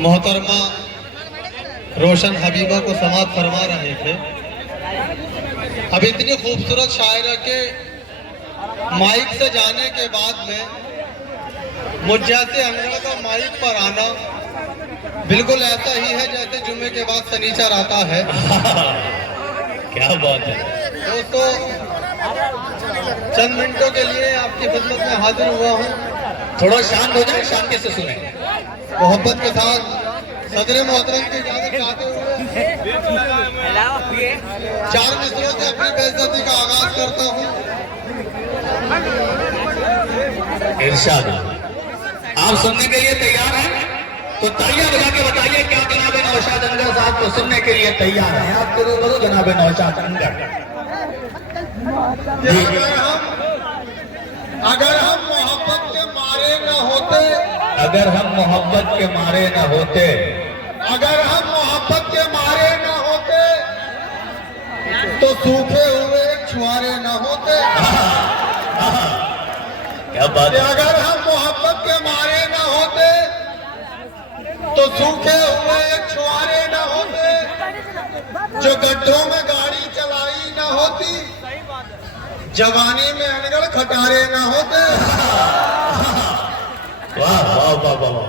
मोहतरमा रोशन हबीबा को समाअत फरमा रहे थे। अब इतनी खूबसूरत शायरा के माइक से जाने के बाद में मुझ जैसे अंगड़ का माइक पर आना बिल्कुल ऐसा ही है जैसे जुम्मे के बाद शनिचर आता है। क्या बात है दोस्तों, चंद मिनटों के लिए आपकी खिदमत में हाजिर हुआ हूँ। थोड़ा शांत हो जाए, शांति से सुने। मोहब्बत के साथ सदर मोहतरम की इजाजत चाहते हुए 4 मिसरों से अपनी बेइज्जती का आगाज करता हूँ। इरशाद, आप सुनने के लिए तैयार हैं? तो तालियां बजा के बताइए क्या जनाब नौशाद अंगर साहब को सुनने के लिए तैयार हैं? आपके रूबरू जनाब नौशाद अंगर। अगर हम मोहब्बत के मारे न होते, अगर हम मोहब्बत के मारे न होते, अगर हम मोहब्बत के मारे न होते तो सूखे हुए छुआरे न होते। क्या बात है? अगर हम मोहब्बत के मारे न होते तो सूखे हुए छुआरे न होते, जो गड्ढों में गाड़ी चलाई न होती, जवानी में अनगढ़ खटारे न होते। वाह वाह वाह वाह वाह,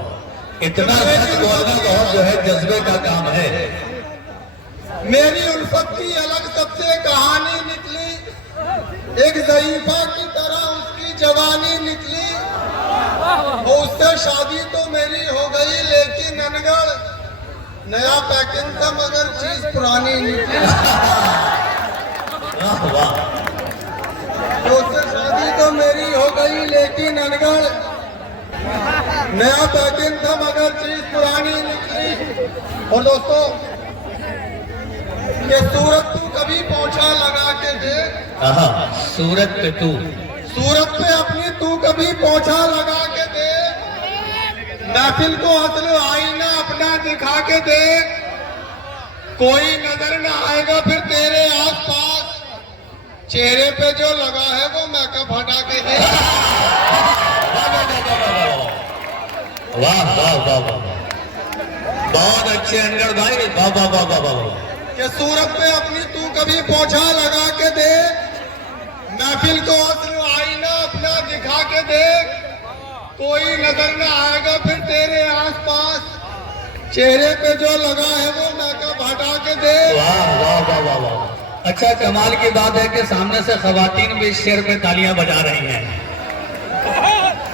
इतना सच बोलना बहुत जो है जज्बे का काम है। मेरी उल्फत की अलग सबसे कहानी निकली, एक ज़ईफा की तरह उसकी जवानी निकली। उससे शादी तो मेरी हो गई लेकिन अनगढ़ नया पैकिंग था मगर चीज पुरानी निकली। वाह वाह, उससे शादी तो मेरी हो गई लेकिन अनगढ़ नया पैकिंग था मगर चीज पुरानी निकली। और दोस्तों, ये सूरत तू कभी पोछा लगा के दे, सूरत पे तू, सूरत पे अपनी तू कभी पोछा लगा के दे, महफिल को असल आईना अपना दिखा के दे, कोई नजर न आएगा फिर तेरे आसपास, चेहरे पे जो लगा है वो मेकअप हटा के दे। वाह वाह वाह वाह, बहुत अच्छे अनगढ़ भाई, वाह वाह वाह वाह वाह। कि सूरत पे अपनी तू कभी पोछा लगा के दे, महफिल को असल आईना अपना दिखा के दे, कोई नजर न आएगा फिर तेरे आसपास, चेहरे पे जो लगा है वो मेकअप हटा के दे। वाह वाह वाह वाह वाह। अच्छा, कमाल की बात है कि सामने से खवातीन भी इस शेर पे तालियां बजा रही हैं।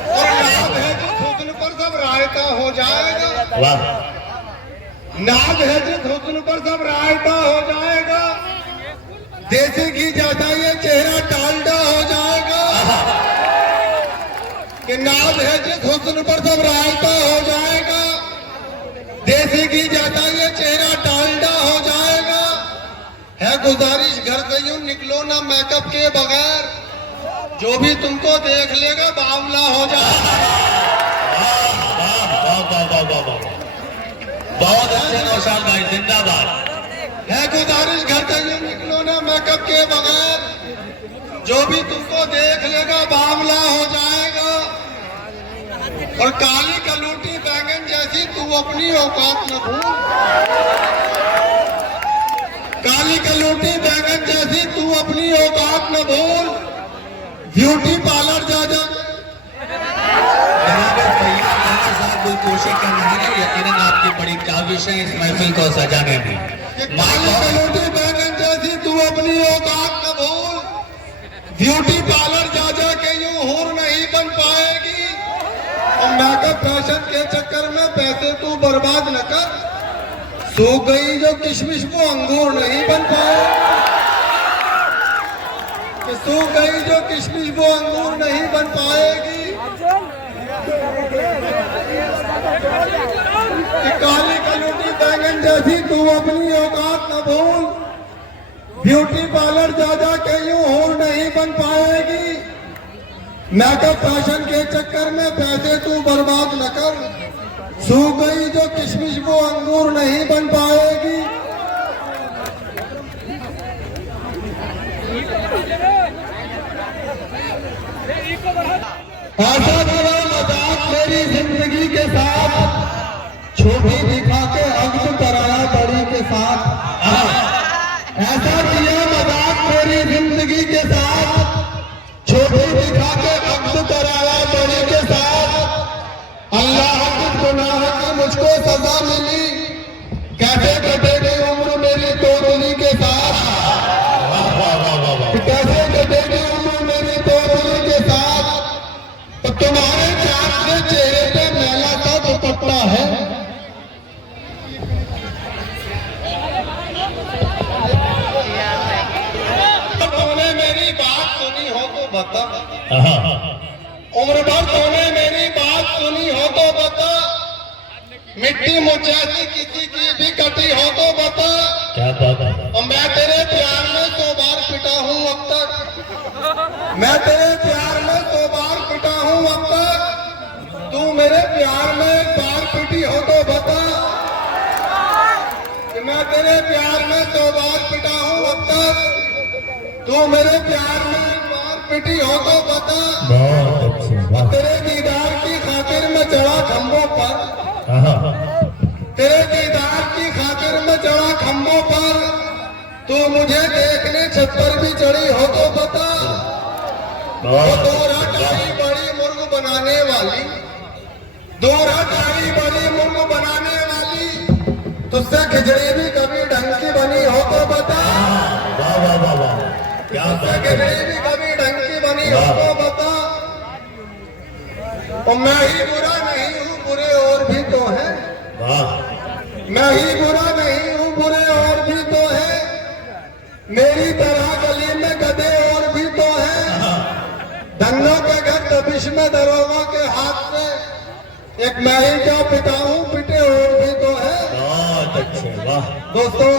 और नाज है जिस हुस्न पर सब रायता हो जाएगा, वाह, नाज है जिस हुस्न पर सब रायता हो जाएगा, देसी घी जैसा ये चेहरा डालडा हो जाएगा। कि नाज है जिस हुस्न पर सब रायता हो जाएगा, देसी घी जैसा ये चेहरा डालडा हो जाएगा। है गुजारिश घर से यूं निकलो ना मेकअप के बगैर, जो भी तुमको देख लेगा बावला हो जाएगा। बहुत अच्छे नौशाद भाई, जिंदाबाद। है गुजारिश घर से यूं निकलो ना मेकअप के बगैर, जो भी तुमको देख लेगा बावला हो जाएगा। और काली कलूटी बैंगन जैसी तू अपनी औकात न भूल, काली कलूटी बैंगन जैसी तू अपनी औकात न भूल, ब्यूटी पार्लर जा जा। कोई कोशिश कर रही है, यकीनन आपकी बड़ी काविश है इस महफिल को सजाने में। काली कलूटी बैंगन जैसी तू अपनी औकात न भूल, ब्यूटी पार्लर जा जा के यूं हूर नहीं बन पाएगी। और मेकअप फैशन के चक्कर में पैसे तू बर्बाद न कर, सूख गई जो किशमिश वो अंगूर नहीं बन पाएगी। सूख गई जो किशमिश वो अंगूर नहीं बन पाएगी। कि काली कलूटी बैंगन जैसी तू अपनी औकात न भूल, ब्यूटी पार्लर जा जा के यूं हूर नहीं बन पाएगी। मेकअप फैशन के चक्कर में पैसे तू बर्बाद न कर, सूख गई जो किशमिश वो अंगूर नहीं बन पाएगी। ऐसा करो मजाक मेरी जिंदगी के साथ, छोटी दिखा के अग्न कराया बड़ी के साथ, ऐसा किया मजाक मेरी जिंदगी के साथ, छोटी दिखा के अग्न कराया बड़ी के साथ, अल्लाह की गुनाह की मुझको सजा मिली, कैसे कटेगी उम्र मेरी तोड़नी के साथ, कैसे कटेगी उम्र मेरी तोड़नी के साथ। तो तुम्हारे चांद चेहरे पे मैला सा दुपट्टा है, तूने मेरी बात सुनी हो तो बता, उम्र भर तूने मेरी बात सुनी हो तो बता, मिट्टी मुझ जैसी किसी की भी कटी हो तो बता। क्या बात है। और मैं तेरे प्यार में 100 बार पिटा हूँ अब तक, मैं तेरे प्यार में 100 बार पिटा हूँ अब तक, तू मेरे प्यार में एक बार पिटी हो तो बता कि मैं तेरे प्यार में 100 बार पिटा हूँ अब तक, तू मेरे प्यार में एक बार पिटी हो तो बता। बहुत अच्छे, और तेरे दीदार की खातिर मैं चढ़ा खंभों पर, तेरे दीदार की खातिर मैं चढ़ा खंभों पर, तू मुझे देखने छत पर भी चढ़ी हो तो बता। वो दोहरा टाई बड़ी मुर्ग बनाने वाली, दोहरा टाई बड़ी मुर्ग बनाने वाली, तुझसे खिचड़ी भी कभी ढंग की बनी हो तो बता। वाह वाह वाह वाह, क्या तुझसे खिचड़ी भी कभी ढंग की बनी हो तो बता। और मैं ही बुरा नहीं हूँ, बुरे और भी तो हैं, वाह, मैं ही बुरा नहीं हूँ, बुरे और भी तो हैं, मेरी तरह गली में गधे और भी तो हैं, धन्नों के घर दबिश में दरोगा के हाथ से, एक मैं ही क्या पिता हूँ, पिटे और भी तो है। बहुत अच्छे, वाह। दोस्तों,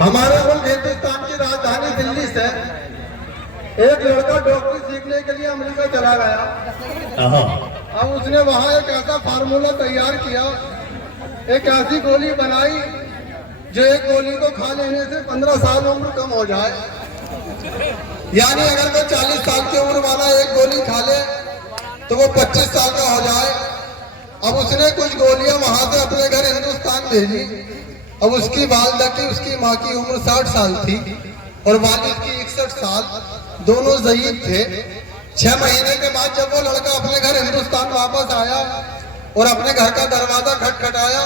हमारे मुल्क हिंदुस्तान की राजधानी दिल्ली से एक लड़का डॉक्टरी सीखने के लिए अमेरिका चला गया। अब उसने वहां एक ऐसा फार्मूला तैयार किया, एक ऐसी गोली बनाई जो एक गोली को खा लेने से 15 साल उम्र कम हो जाए। यानी अगर कोई 40 साल की उम्र वाला एक गोली खा ले तो वो 25 साल का हो जाए। अब उसने कुछ गोलियां वहां से अपने घर हिंदुस्तान भेजी। अब उसकी वालदा की, उसकी माँ की उम्र 60 साल थी और वालिद की 61 साल, दोनों ज़ईफ थे। 6 महीने के बाद जब वो लड़का अपने घर हिंदुस्तान वापस आया और अपने घर का दरवाजा खटखटाया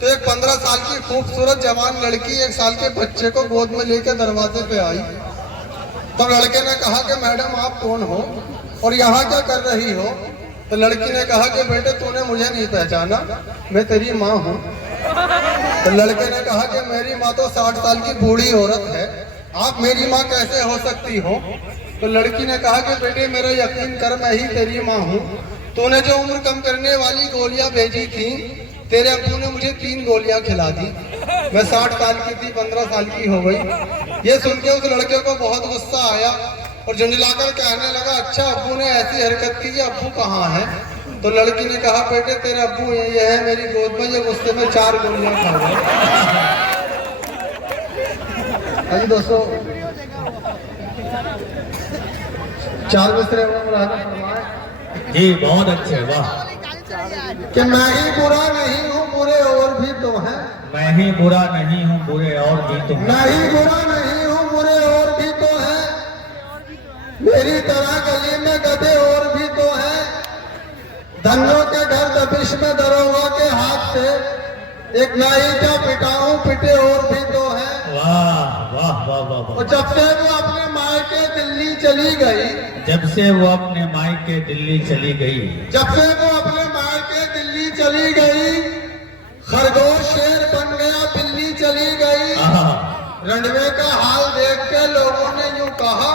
तो एक 15 साल की खूबसूरत जवान लड़की 1 साल के बच्चे को गोद में लेकर दरवाजे पे आई। तो लड़के ने कहा कि मैडम आप कौन हो और यहाँ क्या कर रही हो? तो लड़की ने कहा कि बेटे तूने मुझे नहीं पहचाना, मैं तेरी माँ हूँ। तो लड़के ने कहा कि मेरी माँ तो 60 साल की बूढ़ी औरत है, आप मेरी माँ कैसे हो सकती हो? तो लड़की ने कहा कि बेटे मेरा यकीन कर, मैं ही तेरी माँ हूँ। तूने जो उम्र कम करने वाली गोलियां भेजी थी, तेरे अब्बू ने मुझे 3 गोलियां खिला दी। मैं 60 साल की थी, 15 साल की हो गई। ये सुन के उस लड़के को बहुत गुस्सा आया और झुंझलाकर कहने लगा, अच्छा अब्बू ने ऐसी हरकत की, ये अब्बू कहाँ है? तो लड़की ने कहा बेटे तेरे अब्बू ये है मेरी गोद में, ये गुस्से में 4 गोलियां खा गए। हाँ जी दोस्तों, 4 मिसरे फरमाए जी, बहुत अच्छे, वाह। कि मैं ही बुरा नहीं हूँ, बुरे और भी तो हैं, मैं ही बुरा नहीं हूँ, बुरे और भी तो हैं, मैं ही बुरा नहीं हूँ, बुरे और भी तो हैं, मेरी तरह गली में गधे और भी तो हैं, धन्नों के घर दबिश में दरोगा के हाथ से, एक नाई का पिटाऊं पिटे और भी तो है। वाह वाह वाह वाह वाह। और जब से वो अपने मायके दिल्ली चली गई, जब से वो अपने मायके दिल्ली चली गई, जब से वो अपने मायके दिल्ली चली गई, खरगोश शेर बन गया, बिल्ली चली गई। रंडवे का हाल देख के लोगों ने यूं कहा,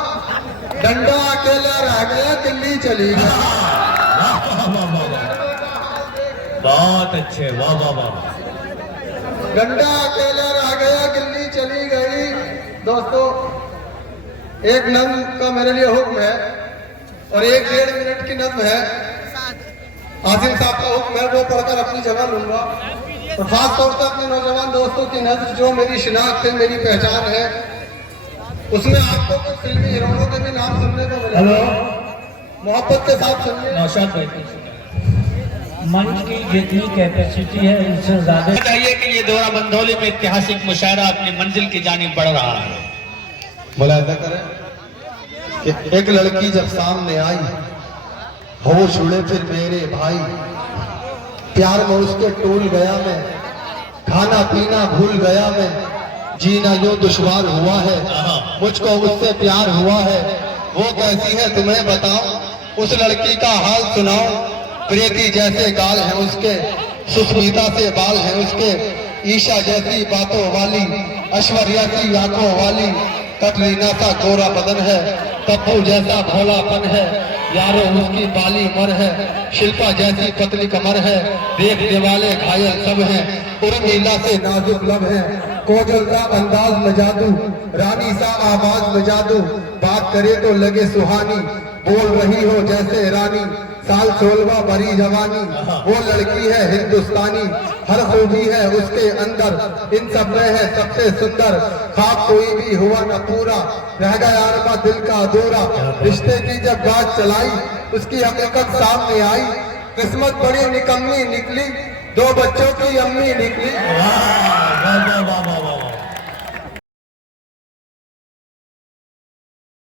डंडा अकेला रह गया, दिल्ली चली गई। बहुत अच्छे, वाह वाह वाह। डंडा अकेला रह गया, दिल्ली चली गई। दोस्तों, एक नज्म का मेरे लिए हुक्म है और 1-1.5 मिनट की नज्म है। आसिम साहब का हुक्म है, वो पढ़कर अपनी जगह लूंगा। और खास तौर से अपने नौजवान दोस्तों की नज्म जो मेरी शिनाख्त है, मेरी पहचान है, उसमें आपको कुछ फिल्मी हीरोओं के भी नाम सुनने को मिले। हेलो, मोहब्बत के साथ सुनिए। नौशाद भाई, मंच की जितनी कैपेसिटी है उससे ज्यादा बताइए कि ये दौरा बंधौली में ऐतिहासिक मुशायरा अपनी मंजिल की जानिब बढ़ रहा है। मुलाहिजा करें कि एक लड़की जब सामने आई, होश उड़े फिर मेरे भाई, प्यार में उसके टूल गया मैं, खाना पीना भूल गया मैं, जीना यूं दुश्वार हुआ है, मुझको उससे प्यार हुआ है। वो कैसी है तुम्हें बताऊं, उस लड़की का हाल सुनाओ, प्रीति जैसे गाल हैं उसके, सुस्मिता से बाल हैं उसके, ईशा जैसी बातों वाली, ऐश्वर्या की आंखों वाली, कटरीना सा गोरा बदन है, तब्बू जैसा भोलापन है, यारो उसकी बाली मर है, शिल्पा जैसी पतली कमर है, देखने वाले घायल सब हैं, उर्मिला से नाजुक लब है, कोजल सा अंदाज में जादू, रानी सा आवाज में जादू, बात करे तो लगे सुहानी, बोल रही हो जैसे रानी, साल 16वां भरी जवानी, वो लड़की है हिंदुस्तानी, हर खूबी है उसके अंदर, इन सब में है सबसे सुंदर, खाब कोई भी हुआ न पूरा, रह गया अरमा दिल का अधूरा, रिश्ते की जब बात चलाई उसकी हकीकत सामने आई, किस्मत बड़ी निकम्मी निकली, 2 बच्चों की अम्मी निकली। वाह वाह वाह वाह।